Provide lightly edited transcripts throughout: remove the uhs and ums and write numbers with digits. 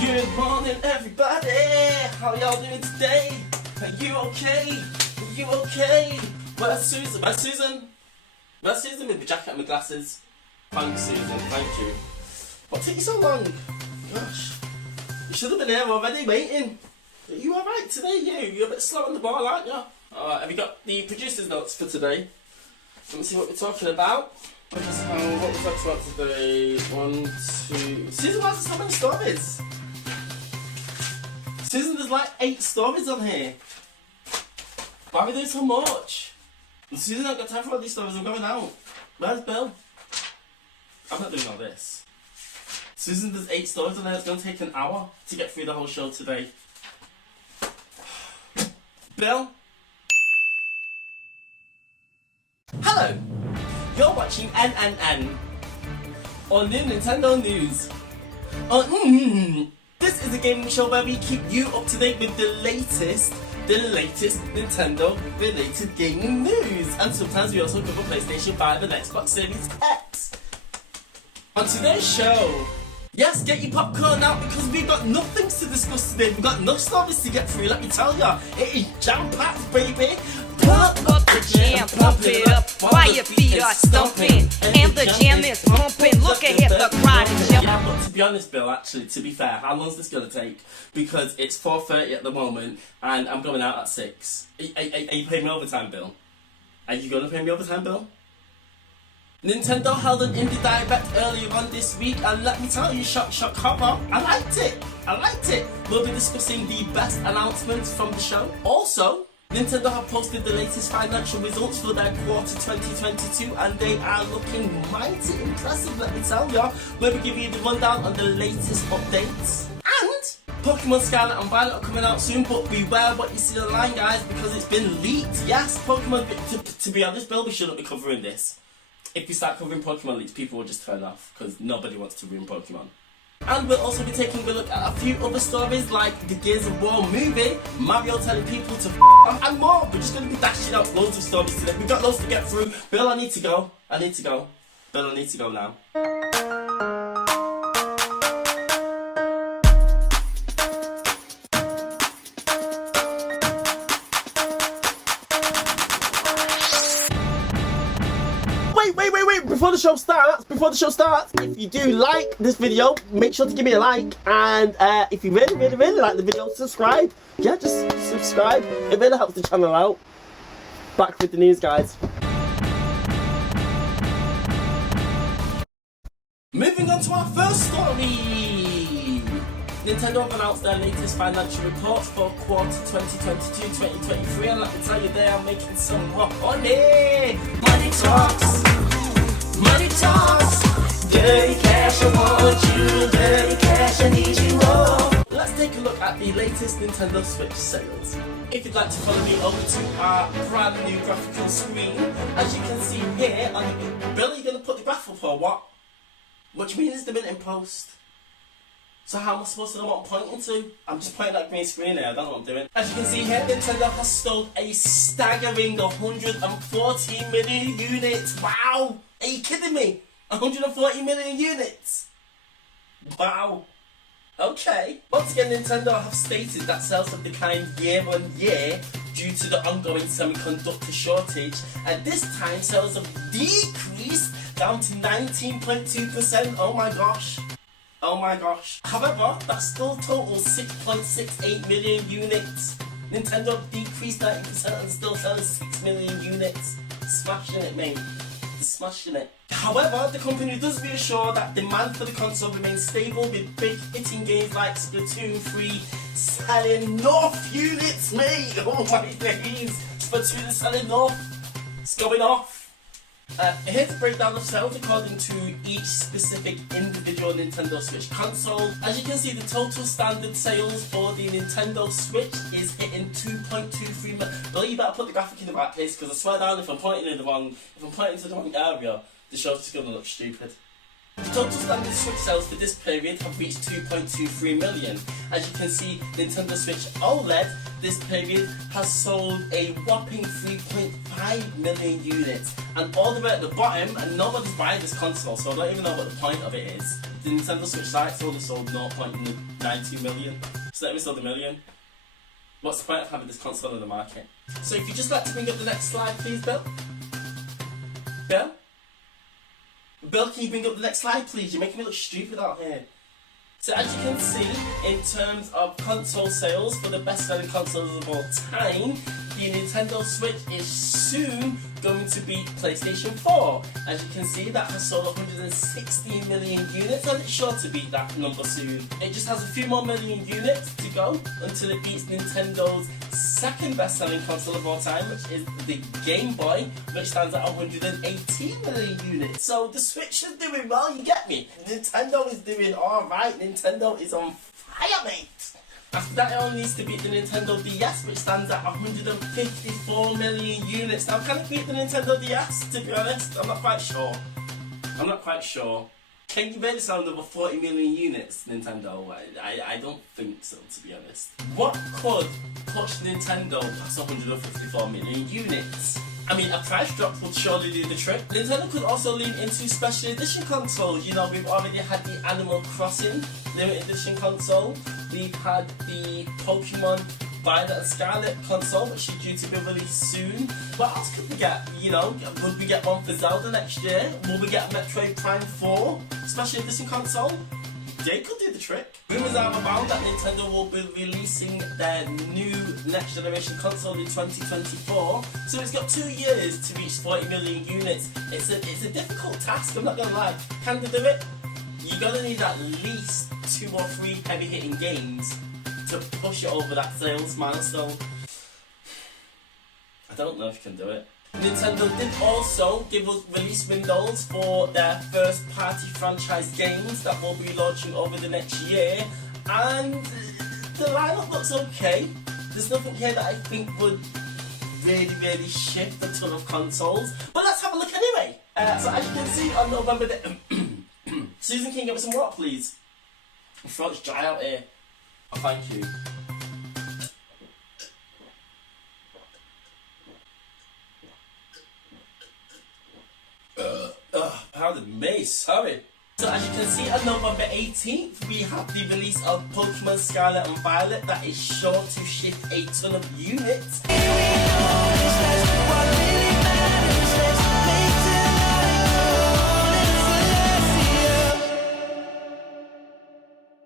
Good morning, everybody. How y'all doing today? Are you okay? Are you okay? Where's Susan? Where's Susan? Where's Susan with my jacket and my glasses? Thanks, Susan. Thank you. What took you so long? Gosh, you should have been here already waiting. Are you alright today? You're a bit slow on the ball, aren't you? Alright, have you got the producer's notes for today? Let me see what we're talking about. What we talking about today? 1, 2... Susan, why is there so many stories? Susan, there's like 8 stories on here. Why are we doing so much? Susan, I've got time for all these stories. I'm going out. Where's Bill? I'm not doing all this. Susan, there's 8 stories on there. It's going to take an hour to get through the whole show today. Bill? Hello! You're watching NNN on New Nintendo News. This is a gaming show where we keep you up to date with the latest Nintendo related gaming news. And sometimes we also cover PlayStation 5 and Xbox Series X. On today's show, yes, get your popcorn out because we've got nothing to discuss today. We've got no stories to get through, let me tell ya. It is jam-packed, baby. Pump up the jam, pump it up while your feet are stumping. And the jam is pumping, look ahead, the crowd is jumping. Yeah, but to be honest, Bill, actually, to be fair, how long is this going to take? Because it's 4:30 at the moment and I'm going out at 6. Are you paying me overtime, Bill? Are you going to pay me overtime, Bill? Nintendo held an indie direct earlier on this week and let me tell you, shock horror, I liked it. We'll be discussing the best announcements from the show. Also, Nintendo have posted the latest financial results for their quarter 2022 and they are looking mighty impressive, let me tell ya. We'll be giving you the rundown on the latest updates. And Pokemon Scarlet and Violet are coming out soon, but beware what you see online, guys, because it's been leaked. Yes, Pokemon, to be honest, Bill, we shouldn't be covering this. If we start covering Pokemon leaks, people will just turn off because nobody wants to ruin Pokemon. And we'll also be taking a look at a few other stories like the Gears of War movie, Mario telling people to off, and more. We're just going to be dashing out loads of stories today. We've got loads to get through. Bill, I need to go. Bill, I need to go now. Wait, before the show starts, if you do like this video, make sure to give me a like, and if you really like the video, subscribe. Yeah, just subscribe, it really helps the channel out. Back with the news, guys. Moving on to our first story. Nintendo have announced their latest financial reports for quarter 2022-2023, and let me tell you, they are making some money. Money talks. Money talks. Dirty cash, I want you. Dirty cash, I need you all. Let's take a look at the latest Nintendo Switch sales. If you'd like to follow me over to our brand new graphical screen, as you can see here, Bill, you're going to put the graph up or what? Which means the minute in post. So how am I supposed to know what I'm pointing to? I'm just pointing at green screen here, I don't know what I'm doing. As you can see here, Nintendo has sold a staggering 114 million units. Wow! Are you kidding me? 140 million units? Wow. Okay. Once again, Nintendo have stated that sales have declined year on year due to the ongoing semiconductor shortage, and this time sales have decreased down to 19.2%. Oh my gosh. However, that still totals 6.68 million units. Nintendo decreased 90% and still selling 6 million units. Smashing it, mate. Smashing it. However, the company does reassure that demand for the console remains stable, with big hitting games like Splatoon 3 selling North units, mate. Oh my days. Splatoon is selling North. It's going off. Here's a breakdown of sales according to each specific individual Nintendo Switch console. As you can see, the total standard sales for the Nintendo Switch is hitting 2.23 million. Well, you better put the graphic in the right place, because I swear down, if I'm pointing to the wrong area, the show's just gonna look stupid. Total standard Switch sales for this period have reached 2.23 million. As you can see, Nintendo Switch OLED this period has sold a whopping 3.5 million units. And all the way at the bottom, and nobody's buying this console, so I don't even know what the point of it is. The Nintendo Switch Lite only sold 0.92 million. So let me sold a million. What's the point of having this console in the market? So if you'd just like to bring up the next slide, please, Bill? Bill? Bill, can you bring up the next slide, please? You're making me look stupid out here. So as you can see, in terms of console sales for the best-selling consoles of all time, the Nintendo Switch is soon going to beat PlayStation 4. As you can see, that has sold 116 million units, and it's sure to beat that number soon. It just has a few more million units to go until it beats Nintendo's second best-selling console of all time, which is the Game Boy, which stands at 118 million units. So the Switch is doing well, you get me? Nintendo is doing alright, Nintendo is on fire, mate! After that, it only needs to beat the Nintendo DS, which stands at 154 million units. Now, can it beat the Nintendo DS, to be honest? I'm not quite sure. I'm not quite sure. Can you really sell another 40 million units, Nintendo? I don't think so, to be honest. What could push Nintendo past 154 million units? I mean, a price drop would surely do the trick. Nintendo could also lean into special edition consoles. You know, we've already had the Animal Crossing limited edition console. We've had the Pokemon Violet and Scarlet console, which is due to be released soon. What else could we get? You know, would we get one for Zelda next year? Will we get a Metroid Prime 4 special edition console? They could do the trick. Rumours are abound that Nintendo will be releasing their new next generation console in 2024. So it's got 2 years to reach 40 million units. It's a difficult task, I'm not gonna lie. Can they do it? You're gonna need at least 2 or 3 heavy hitting games to push it over that sales milestone. I don't know if you can do it. Nintendo did also give us release windows for their first party franchise games that will be launching over the next year, and the lineup looks okay. There's nothing here that I think would really shift a ton of consoles, but let's have a look anyway. So as you can see on November the Susan, can you get me some water, please? My throat's dry out here. Oh, thank you. Pardon me, sorry. So as you can see on November 18th, we have the release of Pokemon Scarlet and Violet that is sure to shift a ton of units.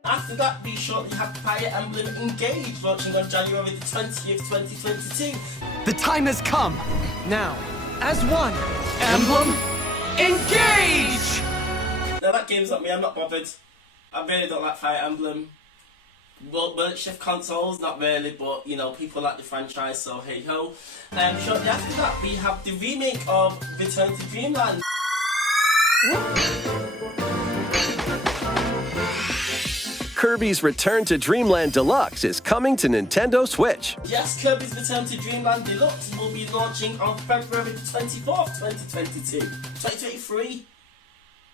After that, we shortly have Fire Emblem Engage launching on January the 20th, 2022. The time has come. Now, as one, Emblem Engage! Now that game's not me, I'm not bothered. I really don't like Fire Emblem. Will it shift consoles? Not really, but you know, people like the franchise, so hey ho. Shortly after that, we have the remake of Return to Dreamland. Kirby's Return to Dreamland Deluxe is coming to Nintendo Switch. Yes, Kirby's Return to Dreamland Deluxe will be launching on February the 24th, 2022. 2023?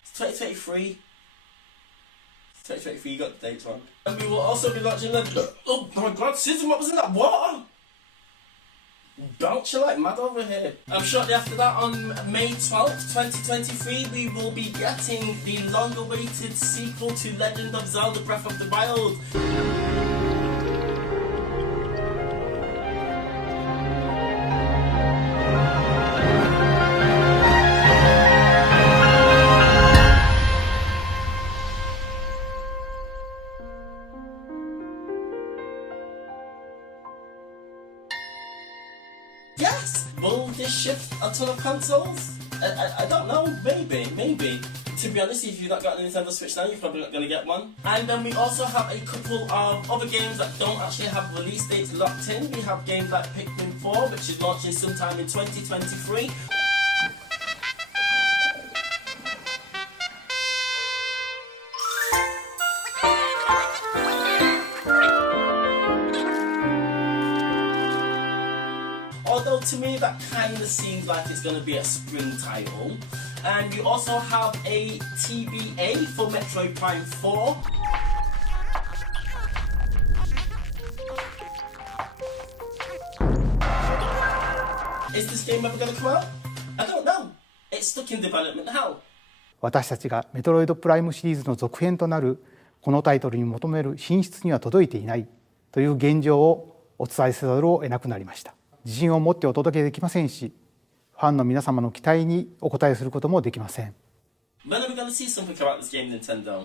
It's 2023. It's 2023, you got the dates wrong. And we will also be launching the... Oh my god, Susan, what was in that water? Belcher like mad over here. Shortly after that, on May 12th, 2023, we will be getting the long-awaited sequel to Legend of Zelda Breath of the Wild. Yes! Will this shift a ton of consoles? I don't know, maybe. To be honest, if you've not got a Nintendo Switch now, you're probably not going to get one. And then we also have a couple of other games that don't actually have release dates locked in. We have games like Pikmin 4, which is launching sometime in 2023. Although to me that kind of seems like it's going to be a spring title. And you also have a TBA for Metroid Prime 4. Is this game ever going to come out? I don't know. It's stuck in development hell. 私たちがメトロイドプライムシリーズの続編となるこのタイトルに求める品質には届いていないという現状をお伝えせざるを得なくなりました。自信を持ってお届けできませんし、ファンの皆様の期待にお応えすることもできません。When are we going to see something about this game, Nintendo?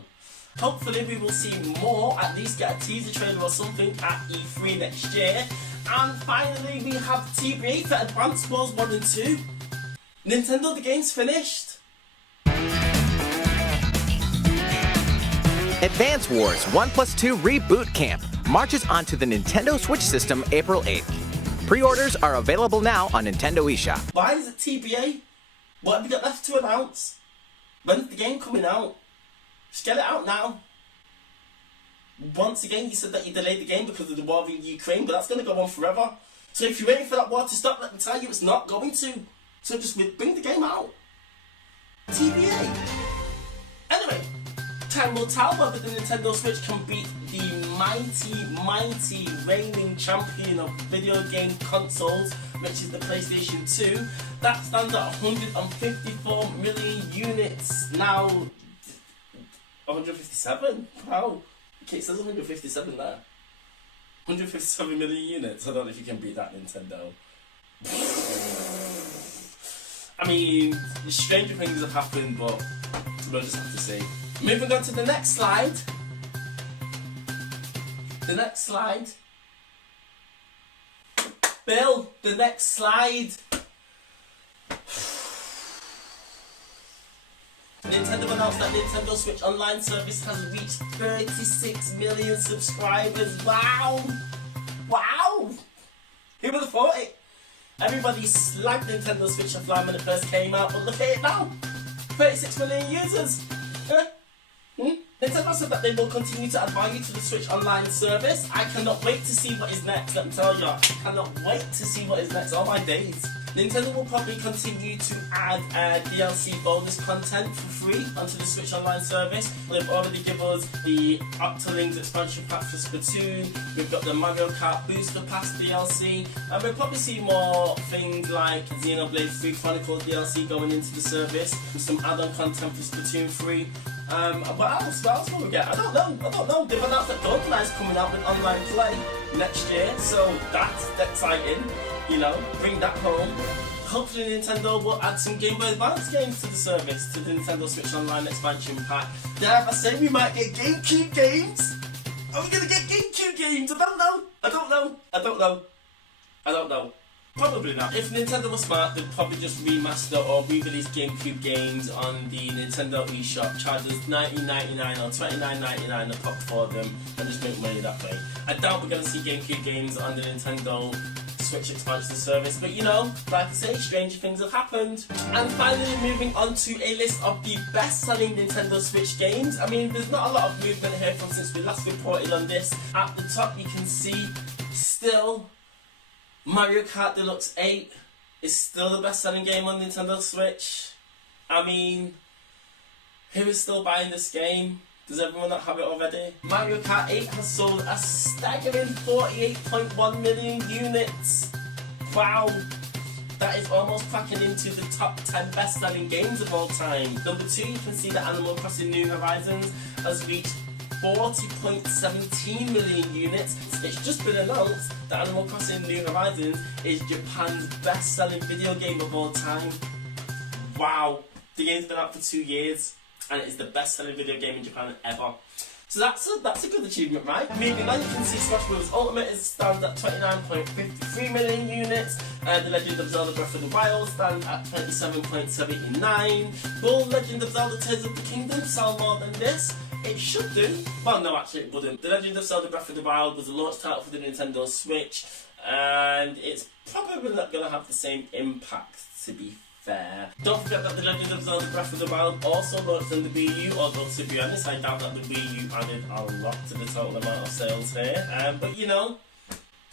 Hopefully we will see more, at least get a teaser trailer or something at E3 next year. And finally we have TBA for Advance Wars 1 and 2. Nintendo, the game's finished. Advance Wars 1+2 Reboot Camp marches onto the Nintendo Switch system April 8th. Pre-orders are available now on Nintendo eShop. Why is it TBA? What have you got left to announce? When's the game coming out? Just get it out now. Once again, you said that you delayed the game because of the war in Ukraine, but that's going to go on forever. So if you're waiting for that war to stop, let me tell you, it's not going to. So just bring the game out. TBA. Anyway, time will tell whether the Nintendo Switch can beat the mighty reigning champion of video game consoles, which is the PlayStation 2. That stands at 154 million units now. 157? Wow. Okay, it says 157 there. 157 million units. I don't know if you can beat that, Nintendo. I mean, stranger things have happened, but we'll just have to see. Moving on to the next slide. The next slide. Bill, the next slide. Nintendo announced that Nintendo Switch Online service has reached 36 million subscribers. Wow! Wow! Who would have thought it? Everybody slagged Nintendo Switch Online when it first came out, but look at it now! 36 million users! Nintendo said that they will continue to add value to the Switch Online service. I cannot wait to see what is next, let me tell you. I cannot wait to see what is next, all my days. Nintendo will probably continue to add DLC bonus content for free onto the Switch Online service. They've already given us the Octolings expansion pack for Splatoon, we've got the Mario Kart Booster Pass DLC, and we'll probably see more things like Xenoblade 3 Chronicles DLC going into the service, with some add-on content for Splatoon 3. What else will we get? I don't know. They've announced that GoldenEye is coming out with online play next year, so that's exciting. You know, bring that home. Hopefully Nintendo will add some Game Boy Advance games to the service, to the Nintendo Switch Online expansion pack. Dare I say we might get GameCube games? Are we gonna get GameCube games? I don't know. Probably not. If Nintendo was smart, they'd probably just remaster or re-release GameCube games on the Nintendo eShop, charge us $19.99 or $29.99 a pop for them, and just make money that way. I doubt we're going to see GameCube games on the Nintendo Switch expansion service, but you know, like I say, stranger things have happened. And finally, moving on to a list of the best-selling Nintendo Switch games. I mean, there's not a lot of movement here from since we last reported on this. At the top, you can see still Mario Kart Deluxe 8 is still the best-selling game on Nintendo Switch. I mean, who is still buying this game? Does everyone not have it already? Mario Kart 8 has sold a staggering 48.1 million units. Wow! That is almost cracking into the top 10 best-selling games of all time. Number 2, you can see that Animal Crossing New Horizons has reached 40.17 million units. It's just been announced that Animal Crossing New Horizons is Japan's best-selling video game of all time. Wow! The game's been out for 2 years, and it is the best-selling video game in Japan ever. So that's a good achievement, right? Moving on, you can see Smash Bros. Ultimate stands at 29.53 million units. The Legend of Zelda Breath of the Wild stands at 27.79. Will Legend of Zelda Tears of the Kingdom sell more than this? It should do. Well, no, actually it wouldn't. The Legend of Zelda Breath of the Wild was a launch title for the Nintendo Switch, and it's probably not going to have the same impact, to be fair. Don't forget that The Legend of Zelda Breath of the Wild also launched on the Wii U, although to be honest, I doubt that the Wii U added a lot to the total amount of sales here. But you know,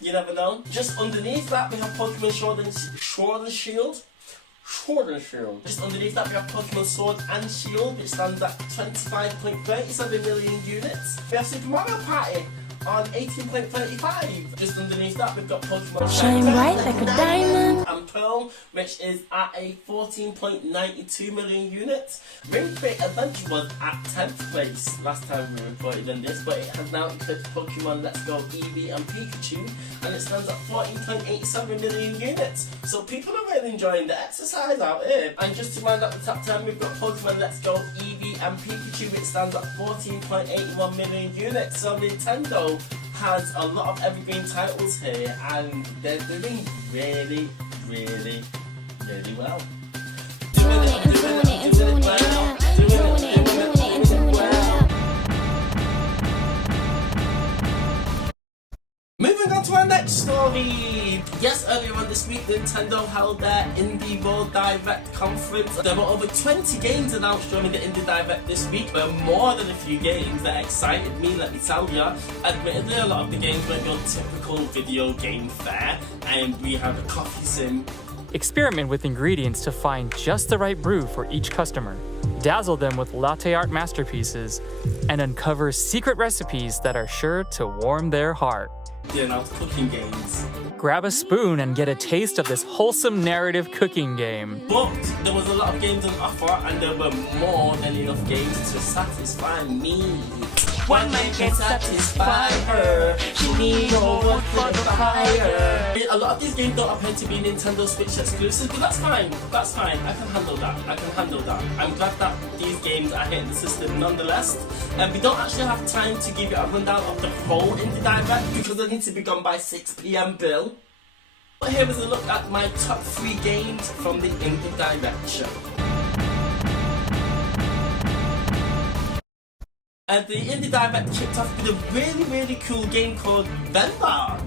you never know. Just underneath that, we have Pokemon Sword and Shield. Sword and Shield. Just underneath that we have Pokemon Sword and Shield, which stands at 25.37 million units. We have Super Mario Party on 18.35. Just underneath that we've got Pokemon Shine bright like a diamond and Pearl, which is at a 14.92 million units. Ring Fit Adventure was at 10th place last time we reported on this, but it has now eclipsed Pokemon Let's Go Eevee and Pikachu, and it stands at 14.87 million units. So people are really enjoying the exercise out here. And just to round out the top 10, we've got Pokemon Let's Go Eevee and Pikachu, which stands at 14.81 million units. So Nintendo has a lot of evergreen titles here, and they're doing really well. Doing it well. Moving on to our next story. Yes, earlier on this week, Nintendo held their Indie World Direct conference. There were over 20 games announced during the Indie Direct this week. There were more than a few games that excited me, let me tell ya. Admittedly, a lot of the games weren't your typical video game fare, and we had a coffee sim. Experiment with ingredients to find just the right brew for each customer. Dazzle them with latte art masterpieces, and uncover secret recipes that are sure to warm their heart. They announced cooking games. Grab a spoon and get a taste of this wholesome narrative cooking game. But there was a lot of games on offer, and there were more than enough games to satisfy me. One man can satisfy her. She needs no one for the fire. A lot of these games don't appear to be Nintendo Switch exclusives, but that's fine. That's fine. I can handle that. I'm glad that these games are hitting the system nonetheless. And we don't actually have time to give you a rundown of the whole Indie Direct because they need to be gone by 6 PM, Bill. But here is a look at my top 3 games from the Indie Direct show. And the Indie Direct kicked off with a really cool game called Venba.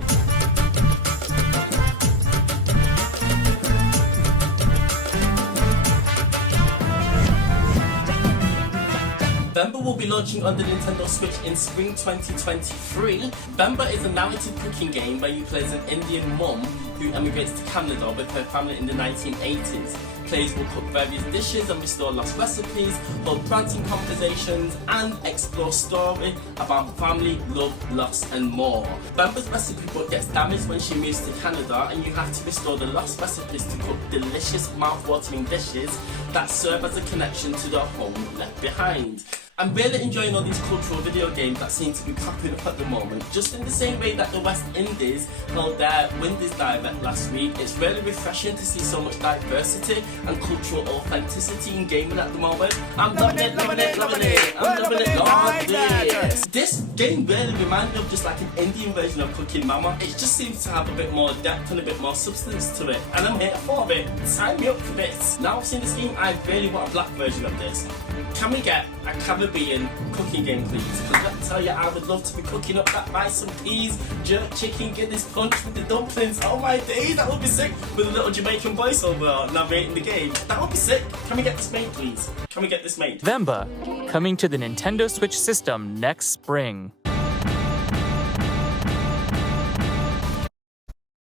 Venba will be launching on the Nintendo Switch in spring 2023. Venba is a narrative cooking game where you play as an Indian mum who emigrates to Canada with her family in the 1980s. Players will cook various dishes and restore lost recipes, hold ranting conversations, and explore story about family, love, loss, and more. Venba's recipe book gets damaged when she moves to Canada, and you have to restore the lost recipes to cook delicious, mouth-watering dishes that serve as a connection to the home left behind. I'm really enjoying all these cultural video games that seem to be popping up at the moment. Just in the same way that the West Indies held their Windies Direct last week, it's really refreshing to see so much diversity and cultural authenticity in gaming at the moment. I'm loving it. I'm loving it like this. This game really reminds me of just like an Indian version of Cooking Mama. It just seems to have a bit more depth and a bit more substance to it, and I'm here for it. Sign me up for this. Now I've seen this game, I really want a black version of this. Can we get a Caribbean cooking game, please? Because let me tell you, I would love to be cooking up that rice and peas, jerk chicken, Guinness punch with the dumplings. Oh my days, that would be sick. With a little Jamaican voiceover narrating the game. That would be sick. Can we get this made, please? Can we get this made? Venba, coming to the Nintendo Switch system next spring.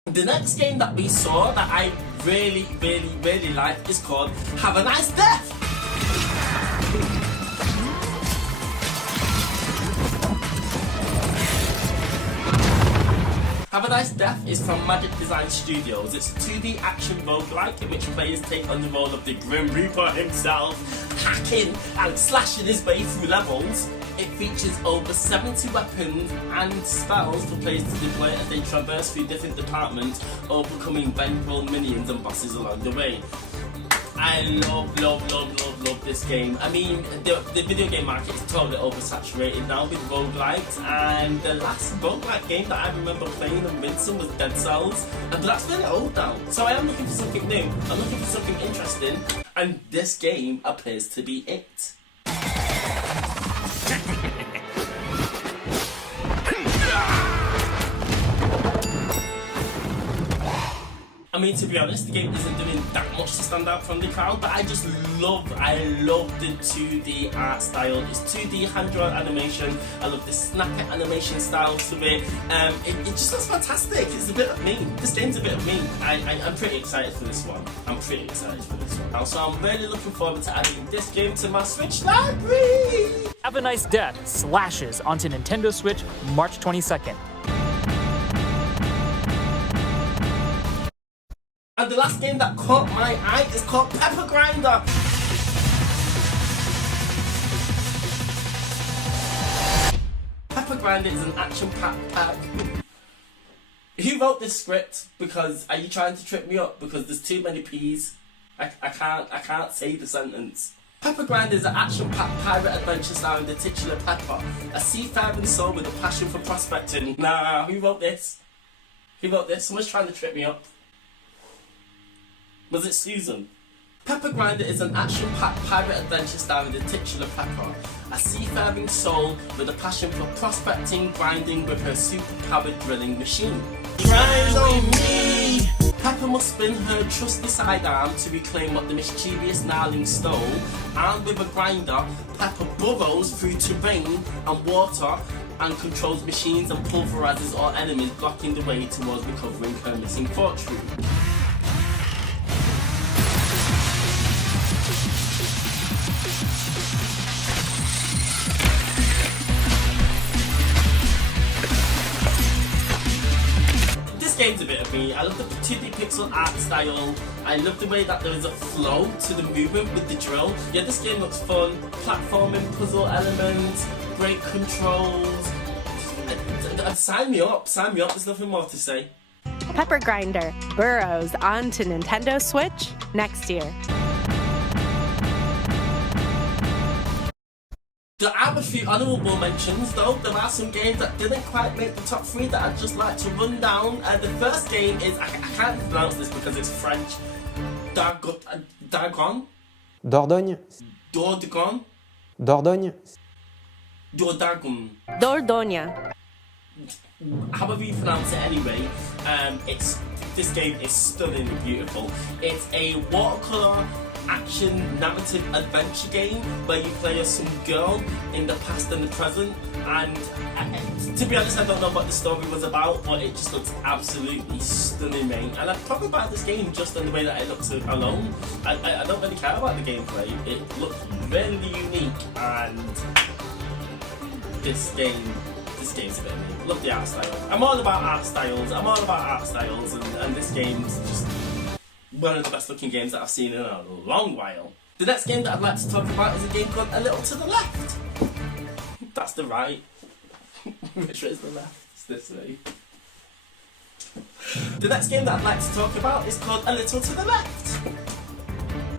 The next game that we saw that I really like is called Have a Nice Death. Have a Nice Death is from Magic Design Studios. It's a 2D action roguelike in which players take on the role of the Grim Reaper himself, hacking and slashing his way through levels. It features over 70 weapons and spells for players to deploy as they traverse through different departments, overcoming vengeful minions and bosses along the way. I love this game. I mean, the video game market is totally oversaturated now with roguelikes, and the last roguelike game that I remember playing and rinsing was Dead Cells, and that's really old now. So I am looking for something new. I'm looking for something interesting, and this game appears to be it. I mean, to be honest, the game isn't doing that much to stand out from the crowd, but I love the 2D art style. It's 2D hand-drawn animation. I love the snappy animation style to it. It just looks fantastic. It's a bit of me. This game's a bit of me. I'm pretty excited for this one. So I'm really looking forward to adding this game to my Switch library. Have a Nice Death slashes onto Nintendo Switch March 22nd. And the last game that caught my eye is called Pepper Grinder. Pepper Grinder is an action-packed pack. Who wrote this script? Because are you trying to trip me up? Because there's too many P's. I can't say the sentence. Pepper Grinder is an action-packed pirate adventure starring the titular Pepper, a seafaring soul with a passion for prospecting. Nah, who wrote this? Someone's trying to trip me up. Was it Susan? Pepper Grinder is an action-packed pirate adventure starring the titular Pepper, a seafaring soul with a passion for prospecting, grinding with her super-powered drilling machine. Grind on me! Pepper must spin her trusty sidearm to reclaim what the mischievous gnarling stole. Armed with a grinder, Pepper burrows through terrain and water and controls machines and pulverizes all enemies, blocking the way towards recovering her missing fortune. This game's a bit of me. I love the 2D pixel art style. I love the way that there is a flow to the movement with the drill. Yeah, this game looks fun. Platforming, puzzle elements, great controls. Sign me up, there's nothing more to say. Pepper Grinder burrows onto Nintendo Switch next year. There are a few honourable mentions though. There are some games that didn't quite make the top 3 that I'd just like to run down. The first game is, I can't pronounce this because it's French. Dordogne. Dordogne. However you pronounce it anyway, this game is stunningly beautiful. It's a watercolour action narrative adventure game where you play as some girl in the past and the present, and to be honest I don't know what the story was about, but it just looks absolutely stunning, mate. And I'd probably buy this game just on the way that it looks alone. I don't really care about the gameplay. It looks really unique, and this game's a bit of me. Love the art style. I'm all about art styles, and this game's just one of the best looking games that I've seen in a long while. The next game that I'd like to talk about is a game called A Little to the Left. That's the right. Which way is the left? It's this way. The next game that I'd like to talk about is called A Little to the Left.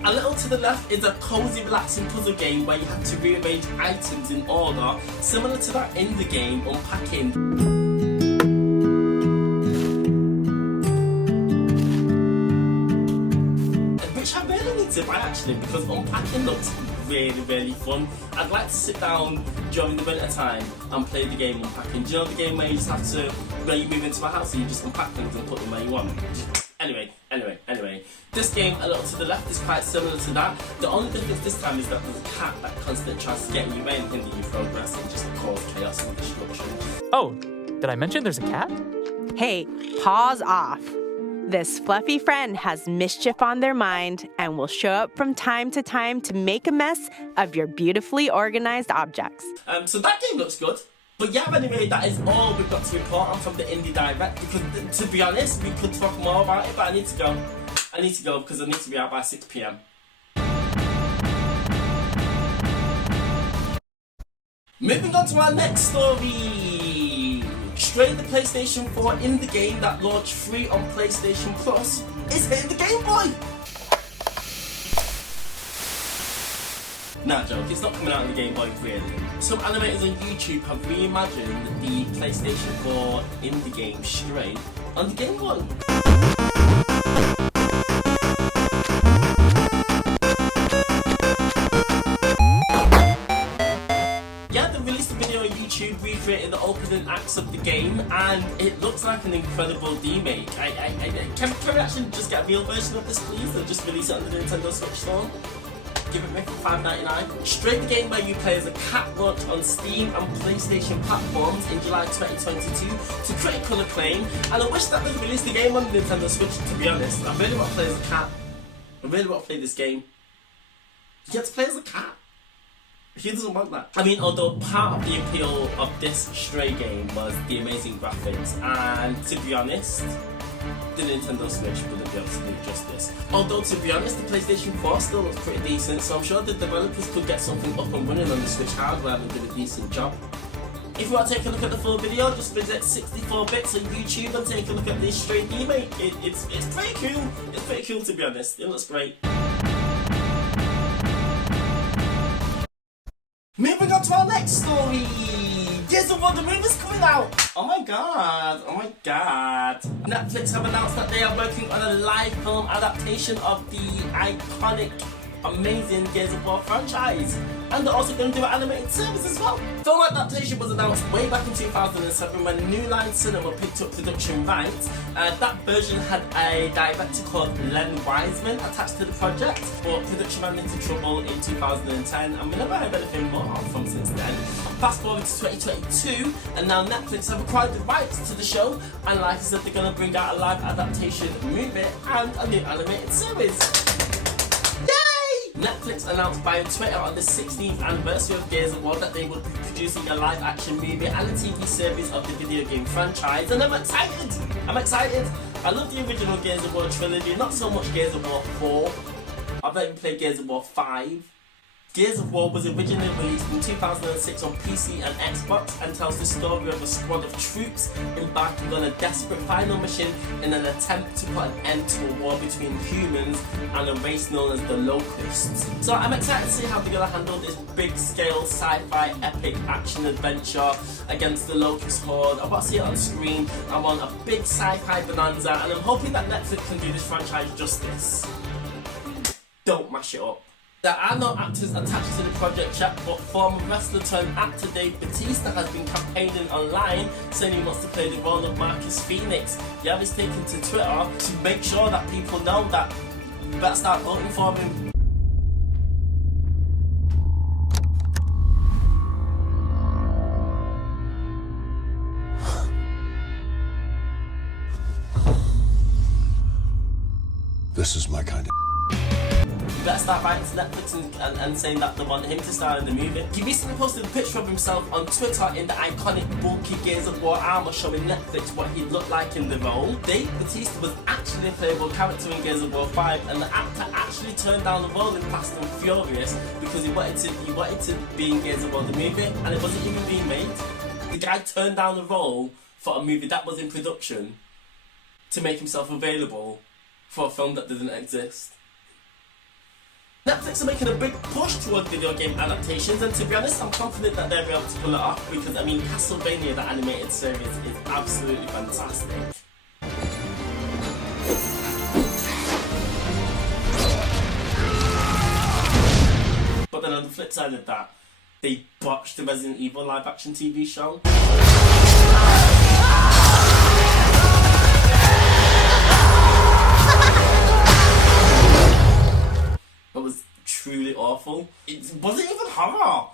A Little to the Left is a cozy, relaxing puzzle game where you have to rearrange items in order, similar to that in the game Unpacking. To buy actually, because Unpacking looks really fun. I'd like to sit down during the winter time and play the game Unpacking. Do you know the game where you just have to, where you move into a house and you just unpack things and put them where you want? Anyway. This game, A Little to the Left, is quite similar to that. The only difference this time is that there's a cat that constantly tries to get in your way and hinder your progress and just cause chaos and destruction. Oh, did I mention there's a cat? Hey, pause off. This fluffy friend has mischief on their mind and will show up from time to time to make a mess of your beautifully organized objects. So that game looks good. But yeah, anyway, that is all we've got to report on from the Indie Direct, because to be honest, we could talk more about it, but I need to go. Because I need to be out by 6 PM. Moving on to our next story. Stray, the PlayStation 4 indie game that launched free on PlayStation Plus, is hitting the Game Boy! Nah, joke, it's not coming out on the Game Boy, really. Some animators on YouTube have reimagined the PlayStation 4 indie game Stray on the Game Boy. Yeah, they released a video on YouTube recreating the opening acts of the game, and it looks like an incredible Demake. Can we actually just get a real version of this, please, and just release it on the Nintendo Switch store? Give it me for $5.99. Stray, the game where you play as a cat, launched on Steam and PlayStation platforms in July 2022 to critical acclaim, and I wish that they'd release the game on the Nintendo Switch, to be honest. I really want to play as a cat. I really want to play this game. You get to play as a cat. Who doesn't want that? I mean, although part of the appeal of this Stray game was the amazing graphics, and to be honest, the Nintendo Switch wouldn't be able to do justice. Although, to be honest, the PlayStation 4 still looks pretty decent, so I'm sure the developers could get something up and running on the Switch hardware and do a decent job. If you want to take a look at the full video, just visit 64bits on YouTube and take a look at this Stray Demake. It's pretty cool. It's pretty cool, to be honest. It looks great. Moving on to our next story! Gears of War, the movie's coming out! Oh my god, oh my god. Netflix have announced that they are working on a live film adaptation of the iconic, amazing Gears of War franchise. And they're also going to do an animated series as well. Film adaptation was announced way back in 2007 when New Line Cinema picked up production rights. That version had a director called Len Wiseman attached to the project, but production ran into trouble in 2010 and we never heard anything more from since then. Fast forward to 2022 and now Netflix have acquired the rights to the show, and like I said, they're going to bring out a live adaptation movie and a new animated series. Netflix announced via Twitter on the 16th anniversary of Gears of War that they would be producing a live-action movie and a TV series of the video game franchise, and I'm excited! I'm excited! I love the original Gears of War trilogy, not so much Gears of War 4. I've not even played Gears of War 5. Gears of War was originally released in 2006 on PC and Xbox and tells the story of a squad of troops embarking on a desperate final mission in an attempt to put an end to a war between humans and a race known as the Locusts. So I'm excited to see how they're going to handle this big-scale sci-fi epic action adventure against the Locust Horde. I want to see it on screen. I want a big sci-fi bonanza, and I'm hoping that Netflix can do this franchise justice. Don't mash it up. There are no actors attached to the project yet, but former wrestler turned actor Dave Bautista has been campaigning online saying he wants to play the role of Marcus Phoenix. Yeah, he's taken to Twitter to make sure that people know that you better start voting for him. This is my kind of Better start writing to Netflix and saying that they want him to star in the movie. He recently posted a picture of himself on Twitter in the iconic bulky Gears of War armor, showing Netflix what he'd look like in the role. Dave Bautista was actually a playable character in Gears of War 5, and the actor actually turned down the role in Fast and Furious because he wanted to be in Gears of War the movie, and it wasn't even being made. The guy turned down the role for a movie that was in production to make himself available for a film that didn't exist. Netflix are making a big push towards video game adaptations, and to be honest, I'm confident that they'll be able to pull it off because, I mean, Castlevania, the animated series, is absolutely fantastic. But then on the flip side of that, they botched the Resident Evil live-action TV show. It was truly awful. It wasn't even horror.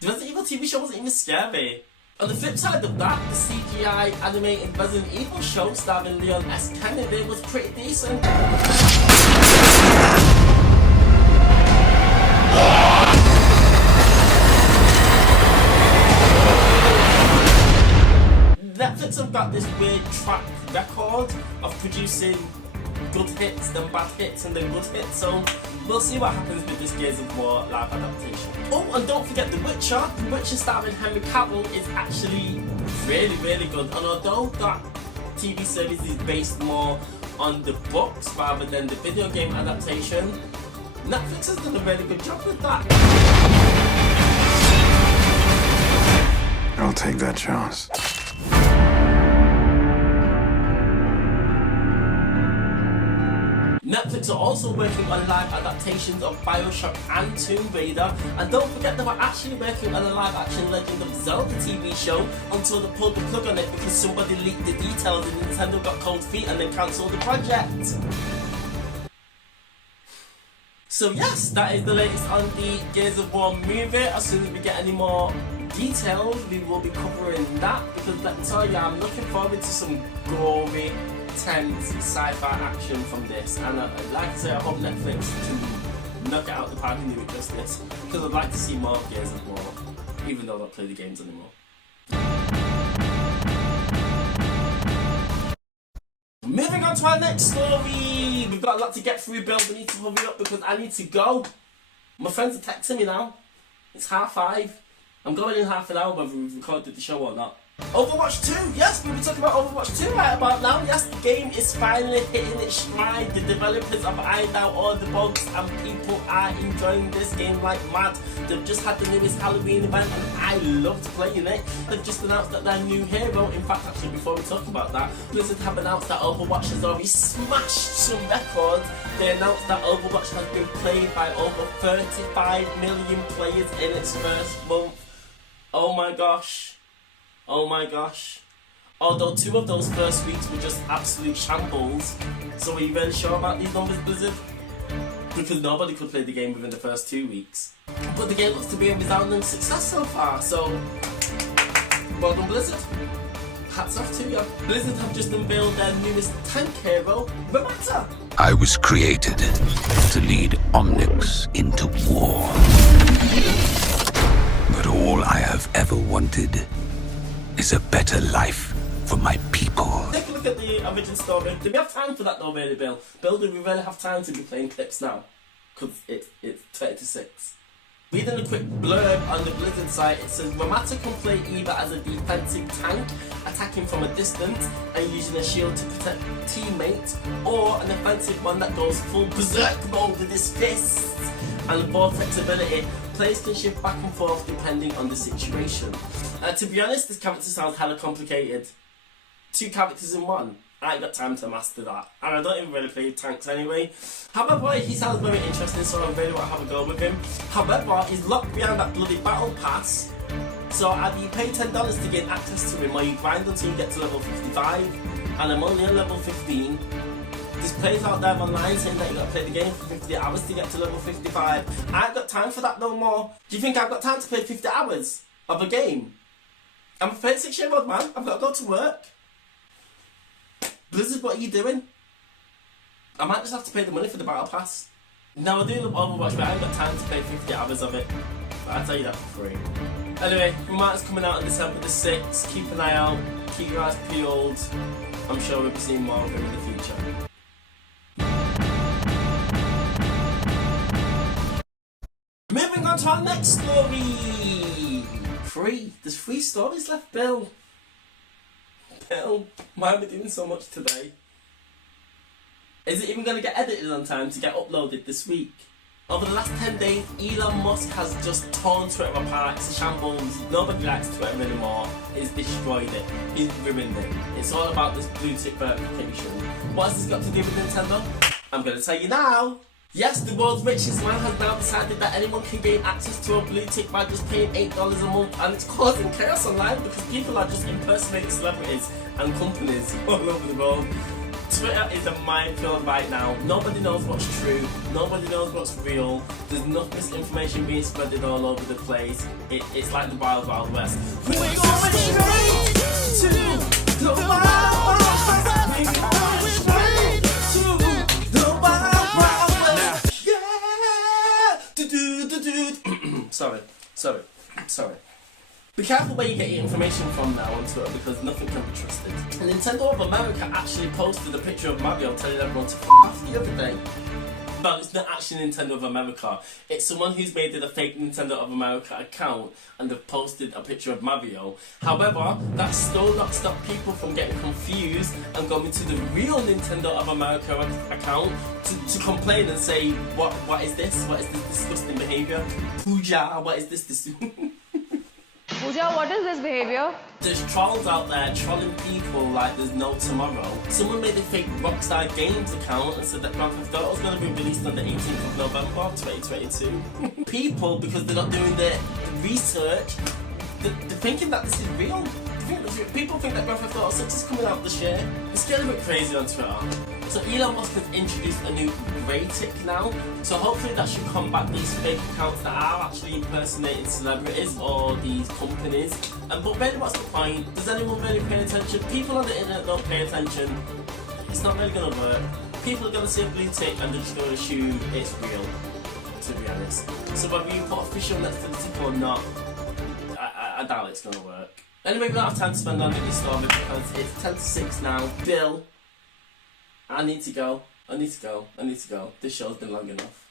The Resident Evil TV show wasn't even scary. On the flip side of that, the CGI animated Resident Evil show starring Leon S. Kennedy was pretty decent. Netflix have got this weird track record of producing good hits, then bad hits, and then good hits, so we'll see what happens with this Gears of War live adaptation. Oh, and don't forget The Witcher. The Witcher starring Henry Cavill is actually really, really good, and although that TV series is based more on the books rather than the video game adaptation, Netflix has done a really good job with that. I'll take that chance. Netflix are also working on live adaptations of BioShock and Tomb Raider, and don't forget they were actually working on a live-action Legend of Zelda TV show until they pulled the plug on it because somebody leaked the details and Nintendo got cold feet and then cancelled the project. So yes, that is the latest on the Gears of War movie. As soon as we get any more details, we will be covering that, because let me tell you, I'm looking forward to some gory, tense sci-fi action from this, and like I say, I hope Netflix can knock it out the park and do it justice, because I'd like to see more of Gears of War, even though I don't play the games anymore. Moving on to our next story. We've got a lot to get through, Bill. We need to hurry up because I need to go. My friends are texting me now. It's 5:30. I'm going in half an hour whether we've recorded the show or not. Overwatch 2, yes, we'll be talking about Overwatch 2 right about now. Yes, the game is finally hitting its stride. The developers have ironed out all the bugs and people are enjoying this game like mad. They've just had the newest Halloween event and I loved playing it. They've just announced that their new hero, in fact actually before we talk about that, Blizzard have announced that Overwatch has already smashed some records. They announced that Overwatch has been played by over 35 million players in its first month. Oh my gosh. Oh my gosh. Although 2 of those first weeks were just absolute shambles. So are you really sure about these numbers, Blizzard? Because nobody could play the game within the first 2 weeks. But the game looks to be a resounding success so far, so well done, Blizzard. Hats off to you. Blizzard have just unveiled their newest tank hero, Venba. I was created to lead Omnics into war. But all I have ever wanted is a better life for my people. Take a look at the original story. Do we have time for that though, really, Bill? Bill, do we really have time to be playing clips now? Because it's 20 to 6. Reading a quick blurb on the Blizzard site, it says Venba can play either as a defensive tank, attacking from a distance and using a shield to protect teammates, or an offensive one that goes full berserk mode with his fists. And vortex ability, players can shift back and forth depending on the situation. To be honest, this character sounds hella complicated. 2 characters in one. I ain't got time to master that. And I don't even really play tanks anyway. However, he sounds very interesting, so I really want to have a go with him. However, he's locked behind that bloody battle pass. So either you pay $10 to gain access to him, or you grind until you get to level 55. And I'm only on level 15. There's players out there online saying that you gotta play the game for 50 hours to get to level 55. I ain't got time for that no more. Do you think I've got time to play 50 hours of a game? I'm a 36-year-old man, I've got to go to work. Blizzard, what are you doing? I might just have to pay the money for the battle pass. Now I do love Overwatch, but I ain't got time to play 50 hours of it. But I'll tell you that for free. Anyway, Venba's coming out on December the 6th. Keep an eye out, keep your eyes peeled. I'm sure we'll be seeing more of him in the future. Moving on to our next story. 3. There's 3 stories left, Bill. Bill, why are we doing so much today? Is it even going to get edited on time to get uploaded this week? Over the last 10 days, Elon Musk has just torn Twitter apart. It's a shambles. Nobody likes Twitter anymore. He's destroyed it. He's ruined it. It's all about this blue tick verification. What has this got to do with Nintendo? I'm going to tell you now. Yes, the world's richest man has now decided that anyone can gain access to a blue tick by just paying $8 a month, and it's causing chaos online because people are just impersonating celebrities and companies all over the world. Twitter is a minefield right now. Nobody knows what's true, nobody knows what's real, there's enough misinformation being spreaded all over the place. It's like the Wild Wild West. We're going straight to the Wild Wild West. We're going straight to the Wild Wild West. Yeah! Sorry. Be careful where you get your information from now on Twitter because nothing can be trusted. Nintendo of America actually posted a picture of Mario telling everyone to f*** off the other day. But it's not actually Nintendo of America. It's someone who's made it a fake Nintendo of America account and they've posted a picture of Mario. However, that's still not stopped people from getting confused and going to the real Nintendo of America account to complain and say, what is this? What is this disgusting behaviour? Pooja, what is this? Pooja, what is this behavior? There's trolls out there trolling people like there's no tomorrow. Someone made a fake Rockstar Games account and said that Grand Theft Auto is going to be released on the 18th of November 2022. People, because they're not doing the research, they're thinking that this is real. People think that Grand Theft Auto 6 is coming out this year. It's getting a bit crazy on Twitter. So Elon Musk has introduced a new grey tick now. So hopefully that should combat these fake accounts that are actually impersonating celebrities or these companies. But really, what's the point? Does anyone really pay attention? People on the internet don't pay attention. It's not really going to work. People are going to see a blue tick and they're just going to assume it's real, to be honest. So whether you put official next to the tick or not, I doubt it's going to work. Anyway, we don't have time to spend on this story because it's 10 to 6 now. Bill, I need to go. I need to go. This show's been long enough.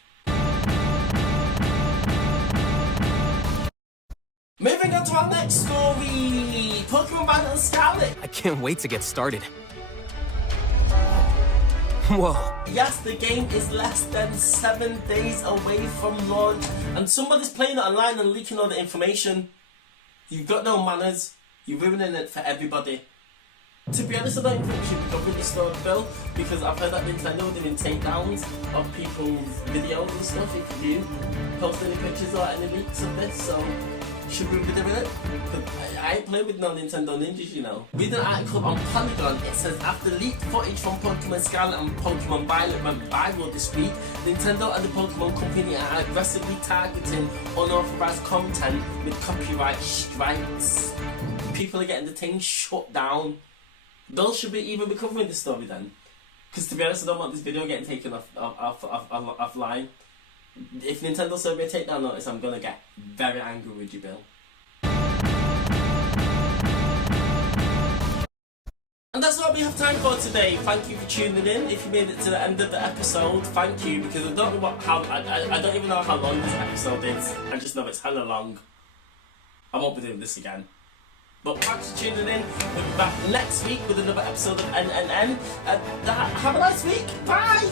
Moving on to our next story. Pokemon Violet and Scarlet. I can't wait to get started. Whoa. Yes, the game is less than 7 days away from launch and somebody's playing it online and leaking all the information. You've got no manners. You're ruining it for everybody. To be honest, I don't think we should be covering this story, Bill, because I've heard that Nintendo are doing takedowns of people's videos and stuff if you do post any pictures or any leaks of this, so should we be doing it? Because I ain't playing with no Nintendo ninjas, you know. Reading an article on Polygon, it says after leaked footage from Pokemon Scarlet and Pokemon Violet went viral this week, Nintendo and the Pokemon Company are aggressively targeting unauthorized content with copyright strikes. People are getting the thing shut down. Bill should be even be covering this story then. Because to be honest, I don't want this video getting taken offline. If Nintendo serve me a takedown notice, I'm gonna get very angry with you, Bill. And that's what we have time for today. Thank you for tuning in. If you made it to the end of the episode, thank you, because I don't know I don't even know how long this episode is. I just know it's hella long. I won't be doing this again. But thanks for tuning in. We'll be back next week with another episode of NNN. Have a nice week. Bye!